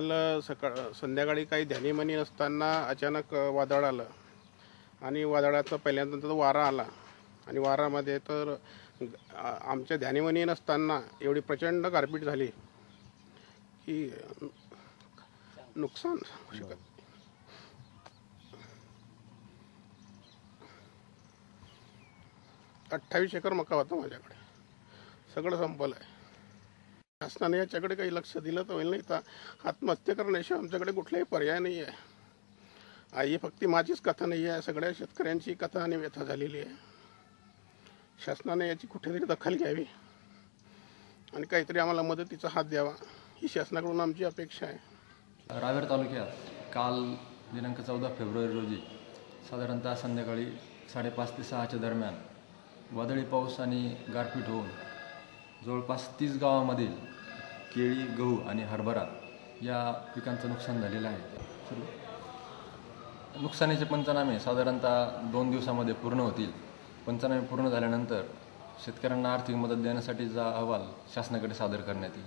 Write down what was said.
काल संध्याकाळी काही ध्यानीमनी नसताना अचानक वादळ आलं आणि वादळाचा पहिल्यांदा तर वारा आला आणि वारामध्ये तर आमच्या ध्यानीमनी नसताना एवढी प्रचंड गारपीट झाली की नुकसान होऊ शकत. 28 एकर मका होता माझ्याकडे, सगळं संपलं आहे. शासनाने याच्याकडे काही लक्ष दिलं तर होईल, नाही तर आत्महत्या करण्याशिवाय आमच्याकडे कुठलाही पर्याय नाही आहे. ही फक्त माझीच कथा नाही आहे, सगळ्या शेतकऱ्यांची कथा आणि व्यथा झालेली आहे. शासनाने याची कुठेतरी दखल घ्यावी आणि काहीतरी आम्हाला मदतीचा हात द्यावा, ही शासनाकडून आमची अपेक्षा आहे. रावेर तालुक्यात काल दिनांक 14 फेब्रुवारी रोजी साधारणतः संध्याकाळी 5:30 ते 6च्या दरम्यान वादळी पाऊस आणि गारपीट होऊन जवळपास 30 गावांमधील केळी, गहू आणि हरभरा या पिकांचं नुकसान झालेलं आहे. नुकसानीचे पंचनामे साधारणतः 2 दिवसामध्ये पूर्ण होतील. पंचनामे पूर्ण झाल्यानंतर शेतकऱ्यांना आर्थिक मदत देण्यासाठीचा अहवाल शासनाकडे सादर करण्यात येईल.